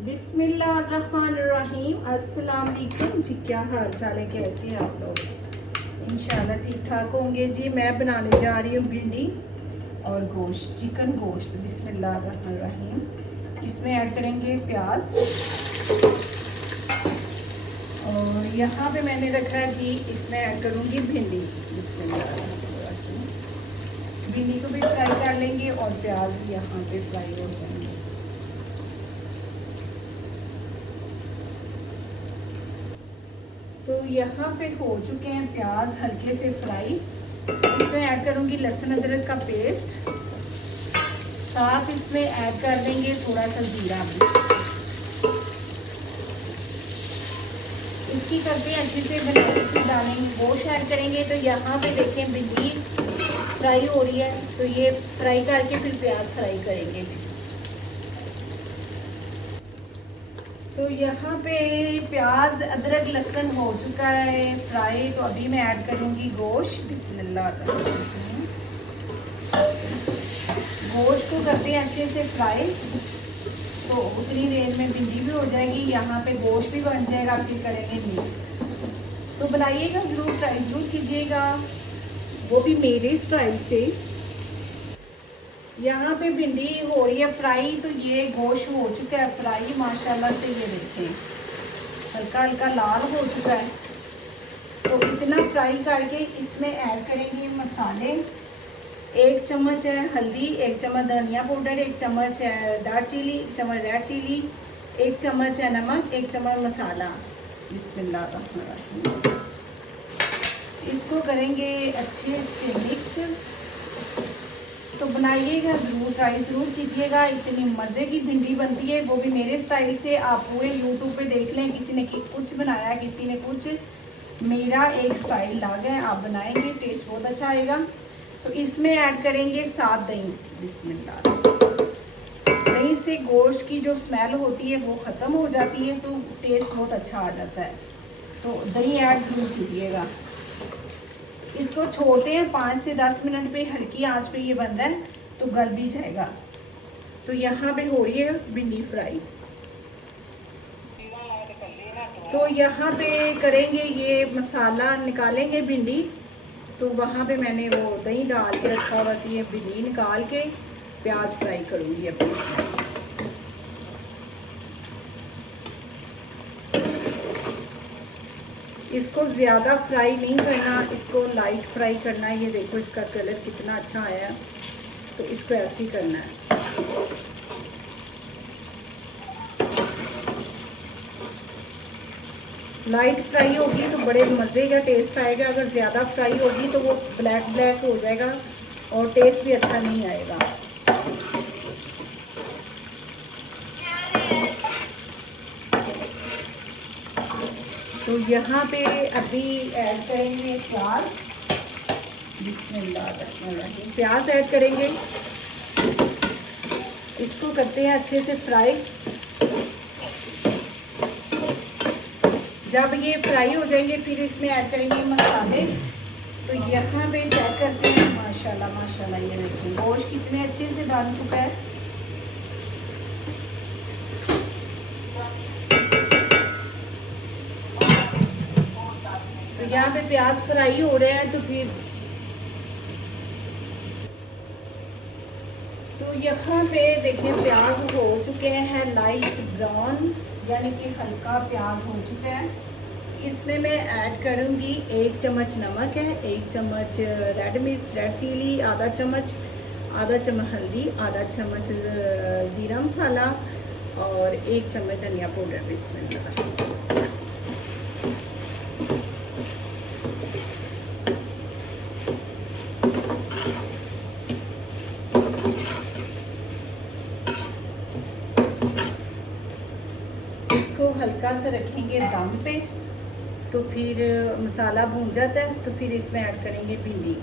बिस्मिल्लाहिर्रहमानिर्रहीम। अस्सलाम वालेकुम जी, क्या हाल चाल है, कैसे हैं आप लोग? इंशाल्लाह ठीक ठाक होंगे जी। मैं बनाने जा रही हूँ भिंडी और गोश्त, चिकन गोश्त। बिस्मिल्लाहिर्रहमानिर्रहीम। इसमें ऐड करेंगे प्याज और यहाँ पे मैंने रखा है कि इसमें ऐड करूँगी भिंडी। बिस्मिल्लाहिर्रहमानिर्रहीम। भिंडी को भी फ्राई कर लेंगे और प्याज भी यहाँ पे फ्राई हो जाएंगे। तो यहाँ पे हो चुके हैं प्याज हल्के से फ्राई। इसमें ऐड करूँगी लहसुन अदरक का पेस्ट, साथ इसमें ऐड कर देंगे थोड़ा सा जीरा। इसकी करते अच्छे से बनाने की डालेंगे, गोश्त ऐड करेंगे। तो यहाँ पे देखें भिंडी फ्राई हो रही है, तो ये फ्राई करके फिर प्याज फ्राई करेंगे जी। तो यहाँ पे प्याज अदरक लहसुन हो चुका है फ्राई, तो अभी मैं ऐड करूँगी गोश्त। बिस्मिल्लाह। गोश्त को करते हैं अच्छे से फ्राई, तो उतनी देर में भिंडी भी हो जाएगी, यहाँ पे गोश्त भी बन जाएगा, फिर करेंगे मिक्स। तो बनाइएगा ज़रूर, ट्राई ज़रूर कीजिएगा, वो भी मेरे स्टाइल से। यहाँ पे भिंडी हो रही है फ्राई, तो ये गोश्त हो चुका है फ्राई माशाल्लाह से। ये देखें हल्का हल्का लाल हो चुका है। तो इतना फ्राई करके इसमें ऐड करेंगे मसाले। 1 चम्मच है हल्दी, 1 चम्मच धनिया पाउडर, 1 चम्मच है दालचीनी, 1 चम्मच रेड चिली, 1 चम्मच है नमक, 1 चम्मच मसाला। बिस्मिल्लाह। इसको करेंगे अच्छे से मिक्स। तो बनाइएगा ज़रूर, ट्राई ज़रूर कीजिएगा। इतनी मज़े की भिंडी बनती है, वो भी मेरे स्टाइल से। आप पूरे यूट्यूब पे देख लें, किसी ने कुछ बनाया, किसी ने कुछ। मेरा एक स्टाइल अलग है, आप बनाएंगे टेस्ट बहुत अच्छा आएगा। तो इसमें ऐड करेंगे साथ दही। बिस्मिल्लाह। दही से गोश्त की जो स्मेल होती है वो ख़त्म हो जाती है, तो टेस्ट बहुत अच्छा आ जाता है। तो दही ऐड ज़रूर कीजिएगा। इसको छोड़ते हैं 5 से 10 मिनट पे, हल्की आंच पे ये बन रहा है, तो गल भी जाएगा। तो यहाँ पे हो रही है भिंडी फ्राई। तो यहाँ पे करेंगे ये मसाला, निकालेंगे भिंडी। तो वहाँ पे मैंने वो दही डाल के रखा हुआ थी, ये भिंडी निकाल के प्याज फ्राई करूँगी अपने इसमें। इसको ज़्यादा फ्राई नहीं करना, इसको लाइट फ्राई करना है। ये देखो इसका कलर कितना अच्छा आया है, तो इसको ऐसे ही करना है। लाइट फ्राई होगी तो बड़े मज़े का टेस्ट आएगा। अगर ज़्यादा फ्राई होगी तो वो ब्लैक ब्लैक हो जाएगा और टेस्ट भी अच्छा नहीं आएगा। तो यहाँ पे अभी ऐड करेंगे प्याज। बिस्मिल्लाह। प्याज ऐड करेंगे, इसको करते हैं अच्छे से फ्राई। जब ये फ्राई हो जाएंगे फिर इसमें ऐड करेंगे मसाले। तो यहाँ पे चेक करते हैं, माशाल्लाह माशाल्लाह। ये देखिए गोश्त कितने अच्छे से बन चुका है। तो यहाँ पे प्याज फ्राई हो रहे हैं, तो यहाँ पे देखिए प्याज हो चुके हैं लाइट ब्राउन, यानी कि हल्का प्याज हो चुका है। इसमें मैं ऐड करूँगी 1 चम्मच नमक है, 1 चम्मच रेड मिर्च रेड चिली, आधा चम्मच हल्दी, आधा चम्मच ज़ीरा मसाला और 1 चम्मच धनिया पाउडर। बिस्मिल्लाह। हल्का सा रखेंगे दम पे, तो फिर मसाला भून जाता है, तो फिर इसमें ऐड करेंगे भिंडी।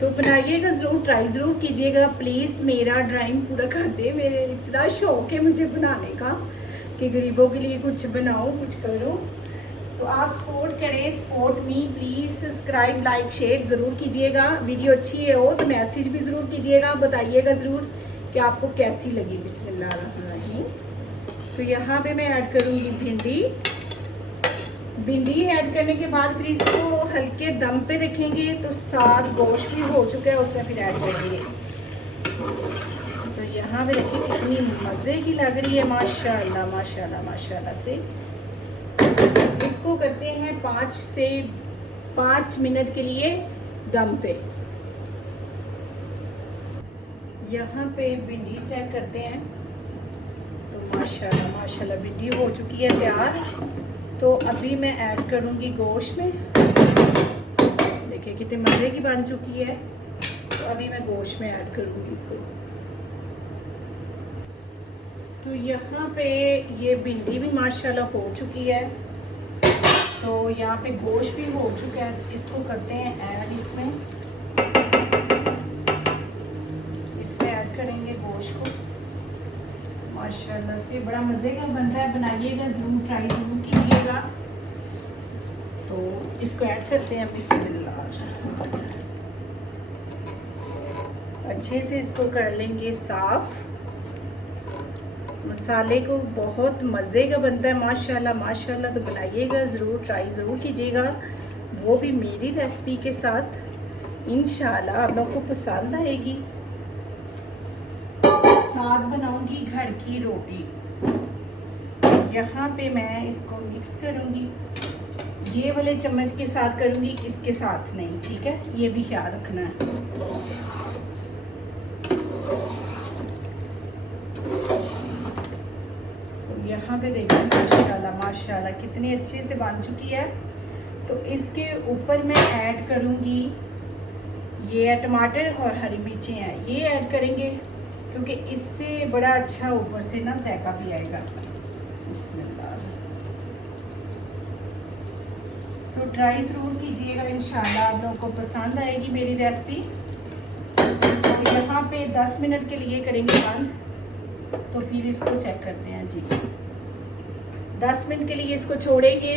तो बनाइएगा ज़रूर, ट्राई ज़रूर कीजिएगा प्लीज़। मेरा ड्राइंग पूरा कर दे, मेरे इतना शौक़ है मुझे बनाने का कि गरीबों के लिए कुछ बनाऊँ, कुछ करूँ। तो आप सपोर्ट करें, support me please, subscribe like share ज़रूर कीजिएगा। वीडियो अच्छी है हो तो मैसेज भी ज़रूर कीजिएगा, बताइएगा ज़रूर कि आपको कैसी लगी। बिस्मिल्लाहिर्रहमानिर्रहीम। तो यहाँ पे मैं ऐड करूँगी भिंडी। भिंडी ऐड करने के बाद फिर इसको हल्के दम पे रखेंगे, तो साथ गोश्त भी हो चुका है उसमें फिर ऐड करेंगे। तो यहाँ पे देखिए कितनी मज़े की लग रही है, माशाल्लाह माशाल्लाह माशाल्लाह से। इसको करते हैं 5 से 5 मिनट के लिए दम पे। यहाँ पे भिंडी चेक करते हैं, तो माशाल्लाह माशाल्लाह भिंडी हो चुकी है तैयार। तो अभी मैं ऐड करूँगी गोश्त में। देखिए कितने मज़े की बन चुकी है। तो अभी मैं गोश्त में ऐड करूँगी इसको। तो यहाँ पे ये भिंडी भी माशाल्लाह हो चुकी है, तो यहाँ पे गोश्त भी हो चुका है। इसको करते हैं ऐड इसमें ऐड करेंगे गोश्त को। माशाल्लाह से बड़ा मज़े का बनता है, बनाइएगा ज़रूर, ट्राई ज़रूर कीजिएगा। तो इसको ऐड करते हैं, बिस्मिल्लाह। अच्छे से इसको कर लेंगे साफ़। मसाले को बहुत मज़े का बनता है माशाल्लाह माशाल्लाह। तो बनाइएगा ज़रूर, ट्राई ज़रूर कीजिएगा, वो भी मेरी रेसिपी के साथ। इंशाल्लाह आप लोगों को पसंद आएगी। साथ बनाऊंगी घर की रोटी। यहाँ पे मैं इसको मिक्स करूँगी, ये वाले चम्मच के साथ करूँगी, इसके साथ नहीं, ठीक है, ये भी ख्याल रखना है। यहाँ पे देखिए माशाल्लाह माशाल्लाह कितनी अच्छे से बन चुकी है। तो इसके ऊपर मैं ऐड करूँगी, ये टमाटर और हरी मिर्चें हैं, ये ऐड करेंगे क्योंकि इससे बड़ा अच्छा ऊपर से ना जायका भी आएगा। बिस्मिल्लाह। तो ट्राई ज़रूर कीजिएगा, इंशाल्लाह आप लोगों को पसंद आएगी मेरी रेसिपी। तो यहाँ पे 10 मिनट के लिए करेंगे बंद। तो फिर इसको चेक करते हैं जी। 10 मिनट के लिए इसको छोड़ेंगे,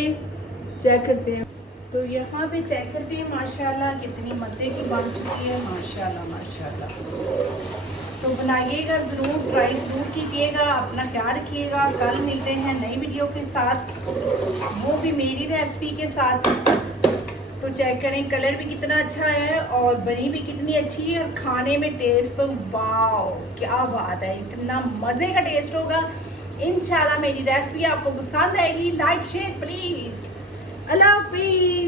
चेक करते हैं। तो यहाँ पे चेक करते हैं माशाल्लाह कितनी मज़े की बन चुकी है, माशाल्लाह माशाल्लाह। तो बनाइएगा ज़रूर, ट्राई ज़रूर कीजिएगा, अपना ख्याल रखिएगा। कल मिलते हैं नई वीडियो के साथ, वो भी मेरी रेसिपी के साथ। तो चेक करें कलर भी कितना अच्छा है और बनी भी कितनी अच्छी है, और खाने में टेस्ट तो वाओ क्या बात है, इतना मज़े का टेस्ट होगा। इंशाल्लाह मेरी रेसिपी आपको पसंद आएगी। Like share please. अल्लाह हाफिज़।